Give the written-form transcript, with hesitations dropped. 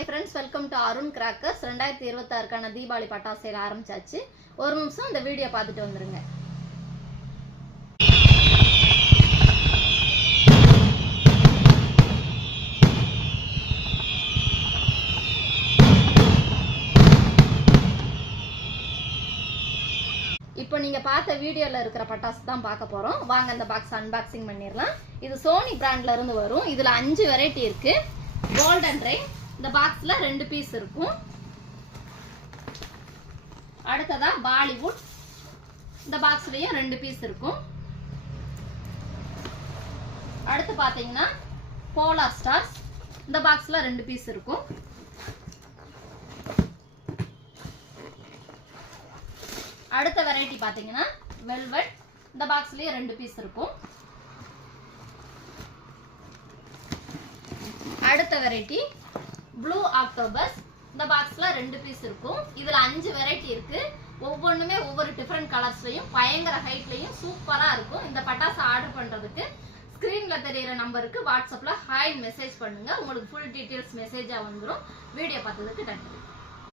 Hi friends, welcome to Arun Crackers. 2026 Deepavali பட்டாசு sale ஆரம்பிச்சாச்சு. ஒரு நிமிஷம் இந்த வீடியோ பார்த்துட்டு வந்துருங்க. இப்போ நீங்க பார்த்த வீடியோல இருக்கிற பட்டாசு தான் பார்க்க போறோம். வாங்க அந்த பாக்ஸ் அன்பாக்சிங் பண்ணிரலாம். இது சோனி பிராண்ட்ல இருந்து வரும். இதுல 5 வெரைட்டி இருக்கு. கோல்டன் ரெயின் இந்த பாக்ஸ்ல 2 பீஸ் இருக்கும். அடுத்ததா பாலிவுட் இந்த பாக்ஸ்லயும் 2 பீஸ் இருக்கும். அடுத்து பாத்தீங்கன்னா போலார் ஸ்டார்ஸ் இந்த பாக்ஸ்ல 2 பீஸ் இருக்கும். அடுத்த வெரைட்டி பாத்தீங்கன்னா வெல்வெட் இந்த பாக்ஸ்லயே 2 பீஸ் இருக்கும். அடுத்த வெரைட்டி ப்ளூ ஆக்டோபஸ் இந்த பாக்ஸ்ல 2 பீஸ் இருக்கும். இதுல 5 வெரைட்டி இருக்கு. ஒவ்வொன்றுமே ஒவ்வொரு டிஃபரெண்ட் கலர்ஸ்லயும் பயங்கர ஹைட்லயும் சூப்பரா இருக்கும். இந்த பட்டாசு ஆர்டர் பண்றதுக்கு ஸ்கிரீன்ல தெரியுற நம்பருக்கு வாட்ஸ்அப்ல ஹாய் மெசேஜ் பண்ணுங்க. உங்களுக்கு ஃபுல் டீடைல்ஸ் மெசேஜா வந்துடும். வீடியோ பார்த்ததுக்கு நன்றி.